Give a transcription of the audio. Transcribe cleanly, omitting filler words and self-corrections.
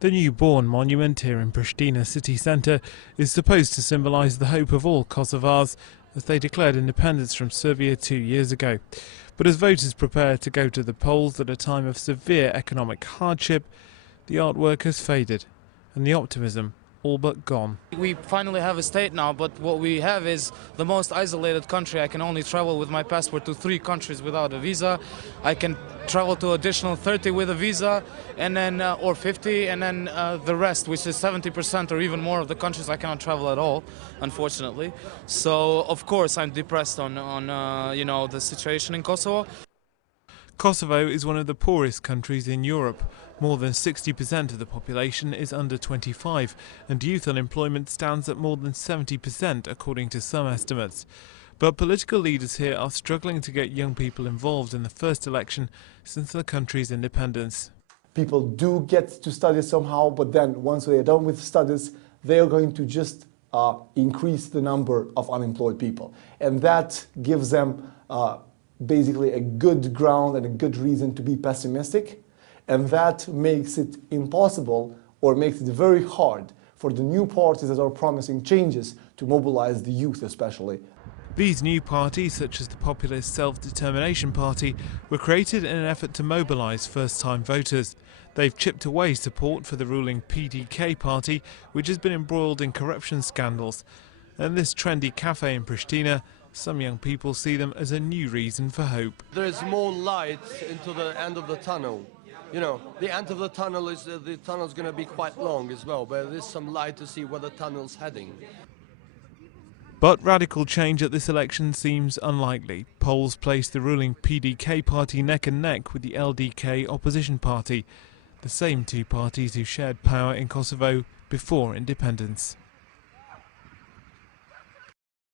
The newborn monument here in Pristina city centre is supposed to symbolise the hope of all Kosovars as they declared independence from Serbia 2 years ago. But as voters prepare to go to the polls at a time of severe economic hardship, the artwork has faded and the optimism all but gone. We finally have a state now, but what we have is the most isolated country. I can only travel with my passport to 3 countries without a visa. I can travel to additional 30 with a visa, and then or 50, and then the rest, which is 70% or even more of the countries, I cannot travel at all, unfortunately. So of course I'm depressed on the situation in Kosovo. Kosovo is one of the poorest countries in Europe. More than 60% of the population is under 25, and youth unemployment stands at more than 70% according to some estimates. But political leaders here are struggling to get young people involved in the first election since the country's independence. People do get to study somehow, but then once they are done with studies, they are going to just increase the number of unemployed people. And that gives them basically a good ground and a good reason to be pessimistic. And that makes it impossible, or makes it very hard, for the new parties that are promising changes to mobilize the youth especially. These new parties, such as the populist Self-Determination Party, were created in an effort to mobilise first-time voters. They've chipped away support for the ruling PDK party, which has been embroiled in corruption scandals. And this trendy cafe in Pristina, some young people see them as a new reason for hope. There is more light into the end of the tunnel. You know, the end of the tunnel is going to be quite long as well, but there is some light to see where the tunnel's heading. But radical change at this election seems unlikely. Polls place the ruling PDK party neck and neck with the LDK opposition party, the same two parties who shared power in Kosovo before independence.